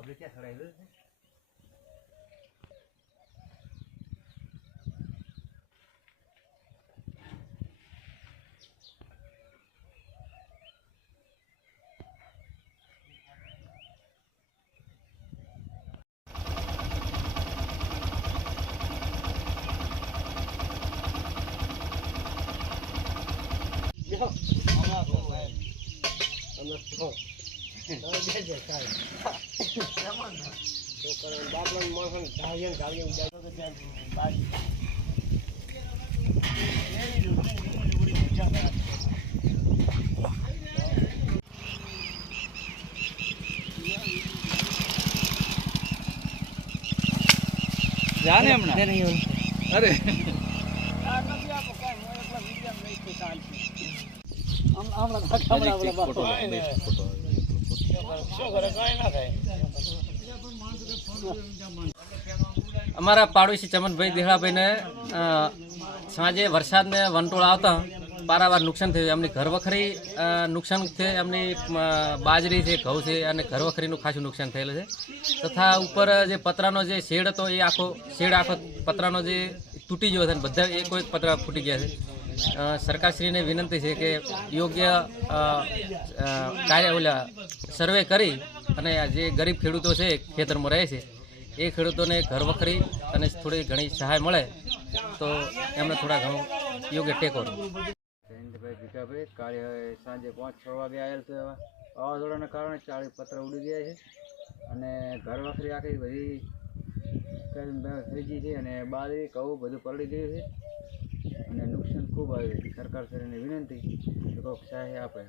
આપણે ક્યાં સડાયું છે જાને હમણાં અરે અમારા પાડોશી ચમનભાઈ દેહળાભાઈને સાંજે વરસાદને વંટોળ આવતા પારાવાર નુકસાન થયું. એમની ઘર વખરી નુકસાન છે, એમની બાજરી છે, ઘઉં છે અને ઘર વખરીનું ખાસું નુકસાન થયેલું છે. તથા ઉપર જે પતરાનો જે શેડ હતો, એ આખો, શેડ આખો પતરાનો જે તૂટી ગયો છે બધા એક એક પતરા ફૂટી ગયા છે. સરકારશ્રીને વિનંતી છે કે યોગ્ય કાર્ય ઓલા સર્વે કરી અને જે ગરીબ ખેડૂતો છે ખેતરમાં રહે છે, એ ખેડૂતોને ઘર વખરી અને થોડી ઘણી સહાય મળે તો એમને થોડા ઘણું યોગ્ય ટેકો જયંતભાઈ ભીખાભાઈ સાંજે પાંચ છ વાગે આવેલ એવા વાવાઝોડાના કારણે ચાળી પત્ર ઉડી ગયા છે અને ઘર વખરી આખી બધી થઈ ગઈ છે અને બાજરી, ઘઉં બધું પલળી ગયું છે. અને નુકસાન ખૂબ આવ્યું સરકાર શ્રીને વિનંતી કે કોક સહાય આપે.